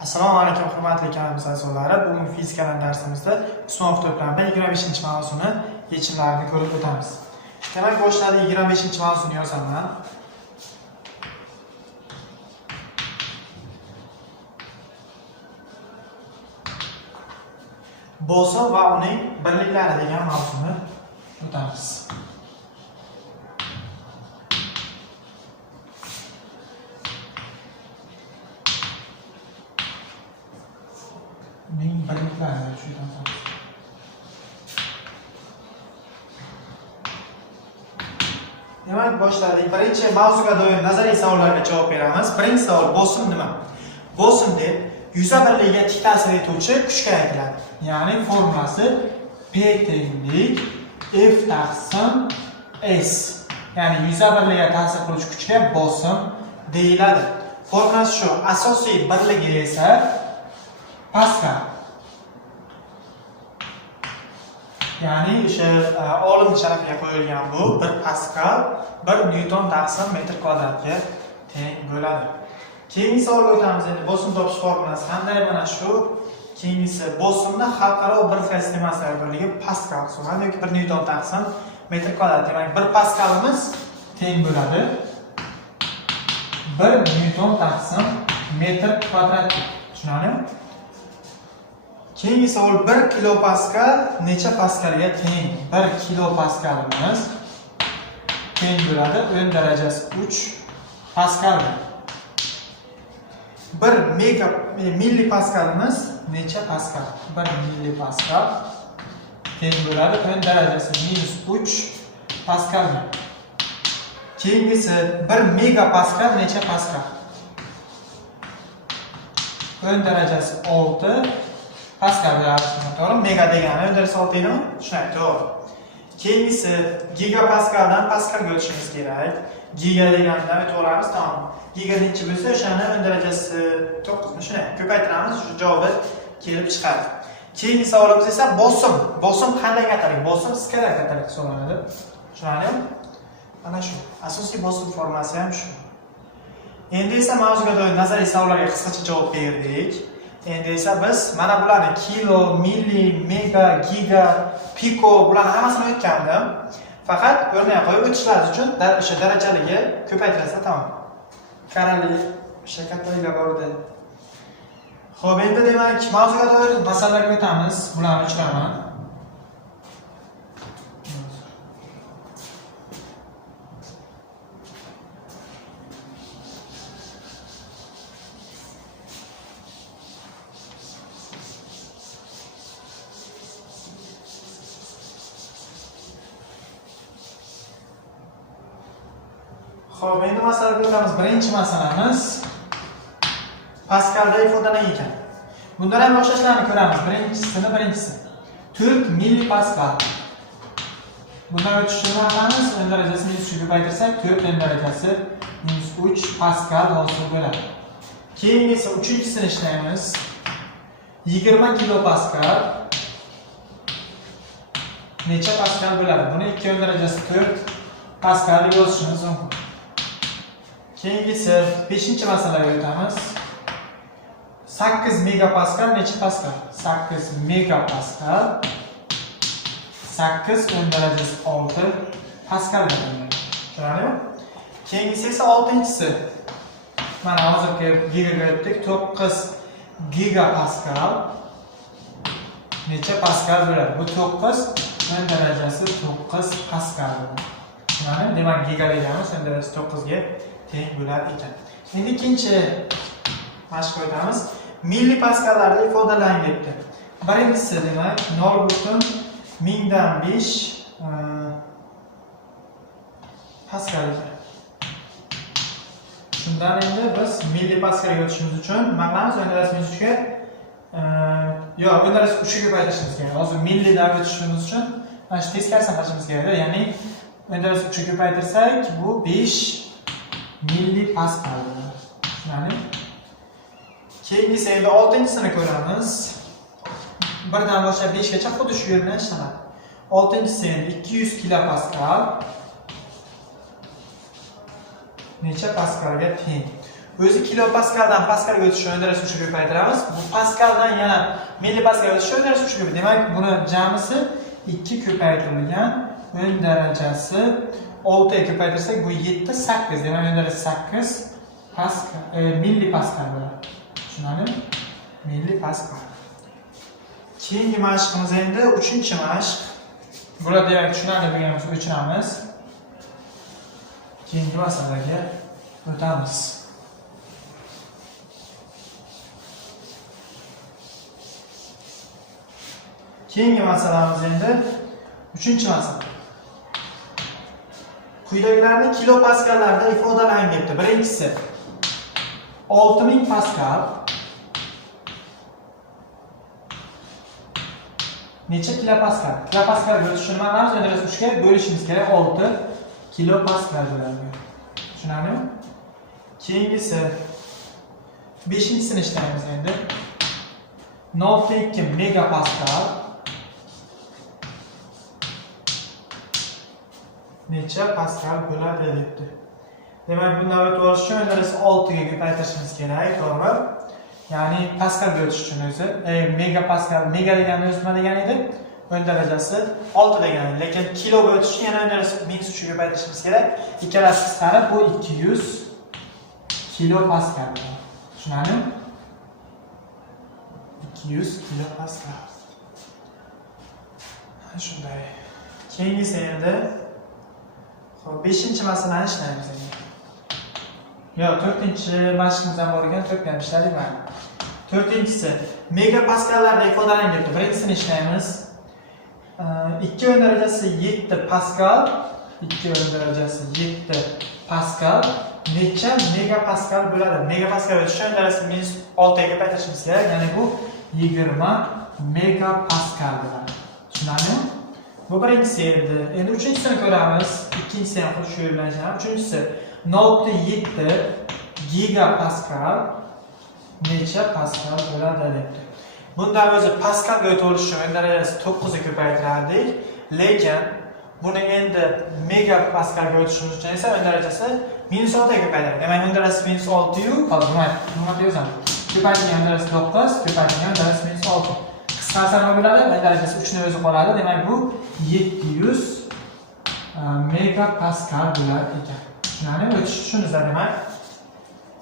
Assalomu alaykum hurmatli kanalimiz a'zolari. Bugun fizikalar darsimizda sinov to'plamida 25-mavzuni yechimlarini ko'rib o'tamiz. Demak, boshlarda 25-mavzuni yozaman. Bosim va uning birliklari degan mavzuni o'tamiz. Uning birliklari shu yerdan Demak, boshladik. Birinchi mavzuga doir nazariy savollarga javob beramiz. Birinchi savol bosim nima? Bosim deb yuza birligiga tik ta'sir etuvchi kuchga aytiladi. Ya'ni formulasi P tenglik F taqsim S. Ya'ni yuza birligiga ta'sir qiluvchi kuchga bosim deyiladi. Formulasi shu. Asosiy birligi esa Paskal. Ya'ni o'sha e, olim sharafiga qo'yilgan bu 1 Paskal 1 nyuton taqsim metr kvadratga teng bo'ladi. Keyingi savolga o'tamiz. Endi bosim topish formulasi qanday? Mana shu. Keyingisi bosimni xalqaro bir sistemalar birligi Paskal hisoblanadi yoki 1 nyuton taqsim metr kvadrat. Demak, 1 Paskalimiz teng bo'ladi 1 nyuton taqsim metr kvadrat. Tushunarlimi? Keyingi savol 1 kilopaskal necha paskalga teng? 1 kilopaskalimiz teng bo'ladi 10 darajasi 3 paskalga. 1 mega e, millipaskalimiz necha paskal? 1 millipaskal teng bo'ladi 10 darajasi minus 3 paskalga. Keyingisi 1 megapaskal necha paskal? 10 darajasi 6 Pascal yarashini to'g'ri mega degani darsi oltingmi shunday to'g'ri keyingisi gigapaskaldan paskalga o'tishimiz kerak giga deganidan o'tib olamiz tamom giga nechi bo'lsa o'shani o'n darajasi to'qqizmi shunday ko'paytiramiz shu javobi kelib chiqadi keyingi savolimiz esa bosim bosim qanday kattalik bosim skalar kattalik hisoblanadi tushunarlimi mana shu asosiy bosim formulasi ham shu endi esa mavzuga doir nazariy savollarga qisqacha javob berdik Endi esa biz mana bularni kilo, milli, mega, giga, piko bularni hammasini o'tgandim. Faqat o'rnay qo'yib o'tishlari uchun o'sha darajaliga ko'paytirsa tamom. Qarali o'sha kattaliklar bor edi. Xo'p, endi demak, mavzuga doir masalalarga o'tamiz. Bularni o'chiraman. Xo'p, endi masalaga o'tamiz. Birinchi masalamiz Paskalda ifodalangan ekan. Bundan ham o'xshashlarni ko'ramiz. Birinchisini birinchisi. 4 millipaskal. Bundan o'tishni nima qilamiz? N darajasini minus 3 ko'paytirsak, 4 n darajasi minus 3 paskal hosil bo'ladi. Keyin esa uchinchisini ishlaymiz. 20 kilopaskal necha paskal bo'ladi? Buni 2 darajasi 4 paskal deb yozishimiz mumkin. Keyingisi 5 masalaga o'tamiz. 8 megapaskal necha paskal? 8 megapaskal 8 10 darajasi 6 paskal bo'ladi. Tushunarlimi? Keyingisi esa 6-chisi. Mana hozirgi gigaga o'tdik. 9 gigapaskal necha paskal bo'ladi? Bu 9 10 darajasi 9 paskal bo'ladi. Tushunarlimi? Demak, giga deganimiz 10 darajasi 9 ga teng bo'lar ekan. Endi ikkinchi mashqqa o'tamiz. Milli paskallarda ifodalang debdi. Birinchisi demak 0 butun mingdan 5 e, paskal ekan. Shundan endi biz milli paskalga o'tishimiz uchun nima qilamiz? O'ndarasi minus 3 ga e, yo, o'ndarasi 3 ga ko'paytirishimiz kerak. Hozir millidan o'tishimiz uchun mana shu teskarisini qilishimiz kerak. Ya'ni o'ndarasi 3 ga ko'paytirsak, bu 5 milli paskal bo'ladi. Tushunarlimi? Keyingisi endi 6-sini ko'ramiz. 1 dan boshlab 5 gacha xuddi shu yo'l bilan ishlanadi. 6-si endi 200 kilopaskal necha paskalga teng? o'zi kilo paskaldan paskalga o'tishni o'ndirish uchun ko'paytiramiz bu paskaldan yana milli paskalga o'ndirish uchun ko'paytiramiz demak buni jamisi 2 ko'paytirilgan o'n darajasi 6 ga ko'paytirsak bu 7 8 demak o'n darajasi 8 paskal e, milli paskal bo'ladi tushunarlimi milli paskal keyingi mashqimiz endi 3 mashq bular demak tushunarli bo'lganimizni o'chiramiz keyingi masalaga o'tamiz keyingi masalamiz endi 3 masala quyidagilarni kilo paskallarda ifodalang debdi birinchisi 6000 paskal necha kilopaskal kilopaskalga o'tishni nima qilamiz endi biz 3 ga bo'lishimiz kerak 6 kilopaskal bo'ladi tushunarlimi keyingisi beshinchisini ishlaymiz endi 0.2 megapaskal necha paskal bo'ladi debdi demak bundan o'tib olish uchun o'ndarasi 6 ga ko'paytirishimiz kerak to'g'ri ya'ni paskalga o'tish uchun o'zi mega paskal mega degani o'zi nima degani edi o'n darajasi 6 degani lekin kiloga o'tish uchun yana o'n darajasi minus 3 ga ko'paytirishimiz kerak ikkalasi qisqarib bu 200 kilo paskal tushunarlimi 200 kilo paskal shunday keyingisi endi Xo'p, beshinchi masalani ishlaymiz. Yo, to'rtinchi mashqimiz ham bor ekan, to'rtni ham ishladik mana. To'rtinchisi megapaskallarda ifodalang debdi. Birinchisini ishlaymiz. 2 o'rin darajasi 7 paskal, 2 o'rin darajasi 7 paskal necha megapaskal bo'ladi? Megapaskal o'tish uchun darajasi minus 6 ga ko'paytirishimiz kerak. Ya'ni bu 20 megapaskal bo'ladi. Tushunarlimi? Bu birinchisi edi. Endi uchinchisini ko'ramiz. Ikkinchisi ham xuddi shu yo'l bilan ishlaymiz. Uchinchisi 0.7 gigapaskal necha paskal bo'ladi debdi. Bundan o'zi paskalga o'tib olish uchun darajasi 9 ga ko'paytirardik, lekin buni endi megapaskalga o'tishimiz uchun esa o'n darajasi minus 6 ga ko'paytiradi. Demak, o'n darajasi minus 6 yu, hozir nima deyapsan? Ko'paytirgan darajasi 9, ko'paytirgan darajasi minus 6. qisqarsa nima bo'ladi? V darajasi 3 ni o'zi qoladi. Demak, bu 700 megapaskal bo'lar ekan. Tushunarlimi? O'tish tushundingizlar demak.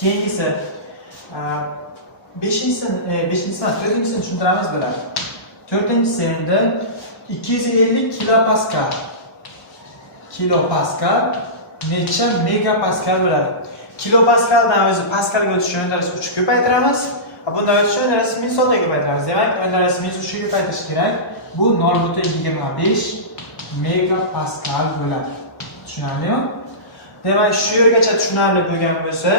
Keyingisi 5-inchisini, 5-inchisini, 4-inchisini tushuntiramiz bular. 4-inchisi endi 250 kilopaskal. Kilopaskal necha megapaskal bo'ladi? Kilopaskaldan o'zi paskalga o'tish darajasi 3 ko'paytiramiz. Darajasi minus 6 ga ko'paytiramiz. Demak, darajasi minus 3 ga ko'paytirish kerak. Bu 0.25 megapaskal bo'ladi. Tushunarlimi? Demak, shu yergacha tushunarli bo'lgan bo'lsa,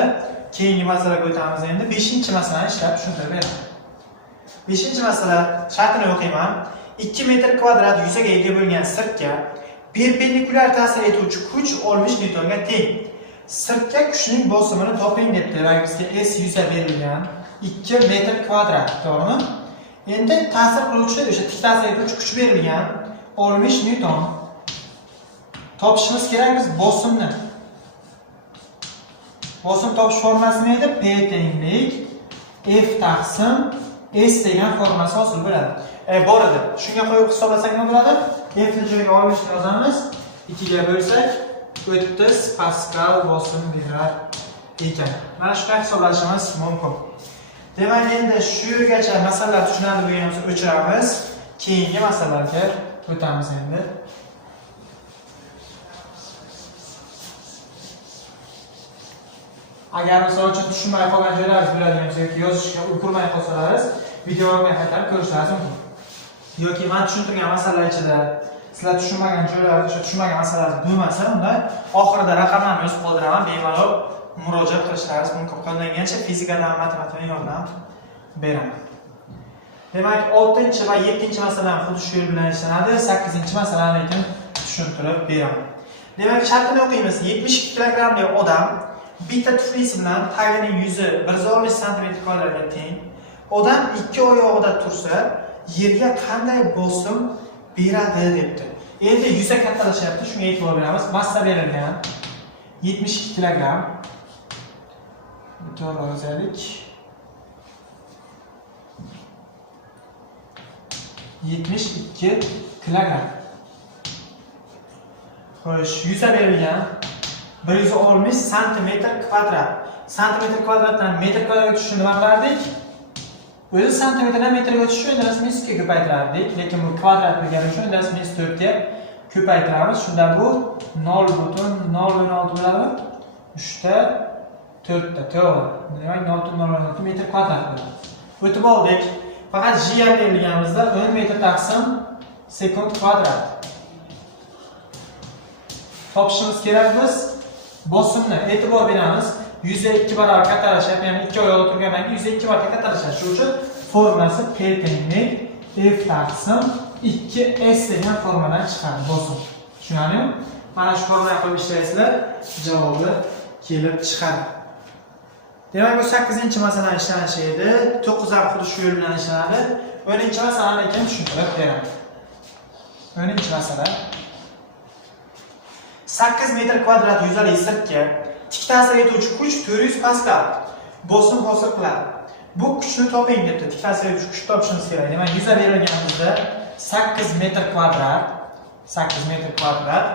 keyingi masalaga o'tamiz endi. 5-masalani ishlab tushuntirib beraman. 5-masala shartini o'qiyman. 2 metr kvadrat yuzaga ega bo'lgan sirtga perpendikulyar ta'sir etuvchi kuch 60 newtonga teng. Sirtga kuchning bosimini toping debdi. Demak, bizga S yuza berilgan 2 metr kvadrat, to'g'rimi? Endi ta'sir qiluvchi o'sha tik ta'sir etuvchi kuch berilgan 60 newton. Topishimiz kerak biz bosimni. Bosim topish formulasi nima? P tenglik F taqsim S degan formulasi hosil bo'ladi. E, bor edi. Shunga qo'yib hisoblasak nima bo'ladi? F ni joyiga 60 yozamiz. 2 ga bo'lsak 30 paskal bosim berar ekan. Mana shunday hisoblashimiz mumkin. Demak, endi shu yergacha masalalar tushunarli bo'lgan bo'lsa o'chiramiz. Keyingi masalalarga o'tamiz endi. Agar misol uchun tushunmay qolgan joylaringiz bo'ladigan bo'lsa yoki yozishga ulgurmay qolsalaringiz, videolarni qaytarib ko'rishlaringiz mumkin. Yoki men tushuntirgan masalalar ichida sizlar tushunmagan joylar, tushunmagan masalalar bo'lmasa, unda oxirida raqamlarni yozib qoldiraman, bemalol murojaat qilishlaringiz mumkin. Qo'llangancha fizikadan, matematikdan yordam beraman. Demak, 6 va 7 masalani xuddi shu yo'l bilan ishlanadi. 8 masalani lekin tushuntirib beraman. Demak, shartini o'qiymiz. 72 kilogrammli odam bitta tuflisi bilan tagining yuzi 160 sm kvadratga teng. Odam ikki oyog'ida tursa, yerga qanday bosim beradi debdi. Endi yuza kattalashyapti, shunga e'tibor beramiz. Massa berilgan 72 kilogramm. Yozaylik yetmish ikki kilogramm xo'sh yuza berilgan. Bir yuz oltmish santimetr kvadrat. Santimetr kvadratdan metr kvadratga tushishini nima qilardik? O'zi santimetrdan metrga o'tishi unda biz minus ikkiga ko'paytirardik. Lekin bu kvadrat bo'lgani uchun unda biz minus to'rtga ko'paytiramiz. Shunda bu nol butun nol o'n olti bo'ladimi uchta to'rtta to'g'ri demak nol butun nol o'n olti metr kvadrat bo'ladi o'tib oldik faqat jiya berilganimizda o'n metr sekund kvadrat. Topishimiz kerak biz bosimni e'tibor beramiz yuzda ikki barobar kattalashyapti ya'ni ikki oyoqda turgandan keyin yuzda ikki marta kattalashadi shuning uchun formulasi p f taqsim ikki s degan formuladan chiqadi bosim tushunarlimi mana shu formula qilib ishlaysizlar javobi kelib chiqadi demak bu sakkizinchi masalani ishlanishi edi to'qqiz ham xuddi shu yo'l bilan ishlanadi o'ninchi masalani lekin tushuntirib beraman o'ninchi masala 8 metr kvadrat yuzali sirtga tik ta'sir etuvchi kuch 400 paskal. Bosim hosil. Bu kuchni toping debdi. Tik ta'sir etuvchi kuchni topishimiz kerak. Demak, yuza berilganimizda 8 metr kvadrat. 8 metr kvadrat.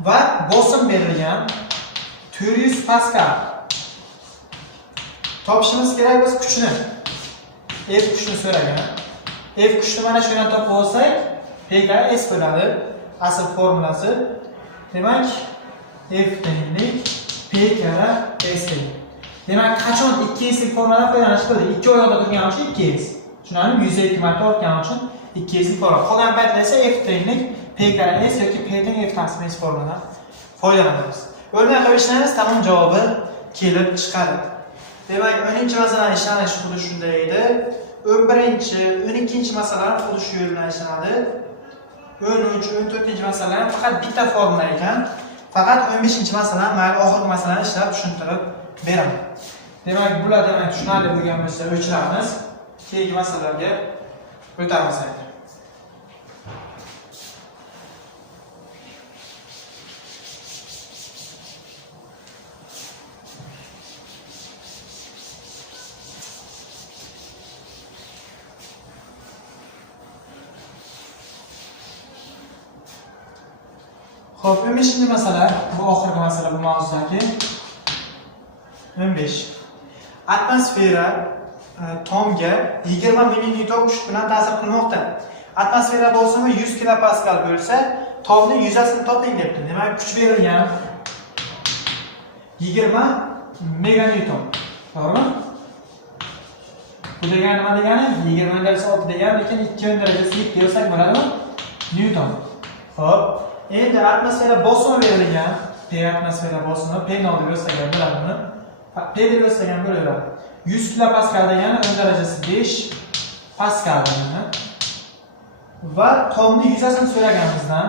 Va bosim berilgan 400 paskal. Topishimiz kerak biz kuchni. F kuchni so'ragan. F kuchni mana shu yerdan topib olsak, S bo'ladi. Asl formulasi Demak, f tenglik p karra s teng. Demak, qachon 2s lik formuladan foydalanish qildik? Ikki oyoqda turgani uchun 2s. Tushunarlimi? 102 marta ortgani uchun 2s lik formula. Qolgan paytda esa f tenglik p karra s yoki p teng f taqsim s formuladan foydalanamiz. O'rnak qilib ishlaymiz, tamom javobi kelib. Demak, 10-chi masalani ishlanishi xuddi shunday edi. 11-chi, 12-chi masalalar xuddi shu yo'l bilan ishlanadi. 13, 14 masala ham faqat bitta formula ekan. Faqat 15 masala mayli oxirgi masalani ishlab tushuntirib beraman. Demak, bular demak tushunarli bo'lgan bo'lsa o'chiramiz. Keyingi masalalarga o'tamiz Xo'p, 15 masala, bu oxirgi masala bu mavzudagi 15. Atmosfera e, tomga 20 ml kuch bilan ta'sir qilmoqda. Atmosfera bosimi 100 kilopascal bo'lsa, tomning yuzasini toping debdi. Demak, kuch berilgan 20 meganewton. To'g'rimi? Bu degani nima degani? 20 darajasi 6 degani, lekin 2 darajasi 2 yo'sak bo'ladimi? Newton. Xo'p, Endi atmosfera bosimi berilgan. P atmosfera bosimi P nol deb yozsagan bo'ladimi? P deb yozsagan bo'laveradi. 100 kilopascal degani 10 darajasi 5 paskal degani. Va tomni yuzasini so'raganimizdan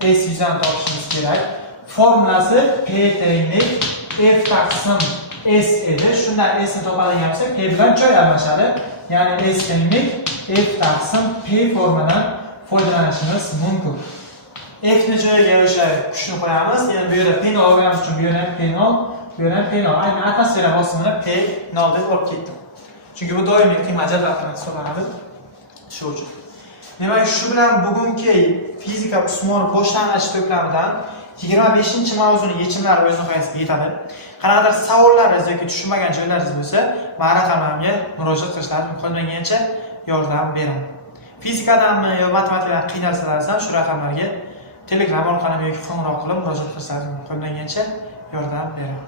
S yuzani topishimiz kerak. Formulasi P tenglik F taqsim S edi. Shundan S ni topadigan bo'lsak, P bilan joy almashadi. Ya'ni S tenglik F taqsim P formadan foydalanishimiz mumkin. Joyiga o'sha kuchni qo'yamiz. Ya'ni bu yerda P0 olganimiz uchun bu yerda ham P0, bu yerda ham P0. Aynan atmosfera bosimini P0 deb olib ketdim. Chunki bu doimiy qiymat jadvalidan hisoblanadi. Shu uchun. Demak, shu bilan bugungi fizika Usmonov boshlang'ich to'plamidan 25-mavzuni yechimlari o'z nihoyasiga yetadi. Qanaqadir savollaringiz yoki tushunmagan joylaringiz bo'lsa, meni raqamimga murojaat qilishlaringiz bo'lgancha yordam beraman. Fizikadanmi yo matematikadan qiynalsalaringiz ham shu raqamlarga Telegram orqali yoki qo'ng'iroq qilib murojaat qilsangiz mumkin yordam beraman.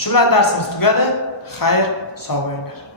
Shu bilan darsimiz tugadi. Xayr, sog' bo'linglar.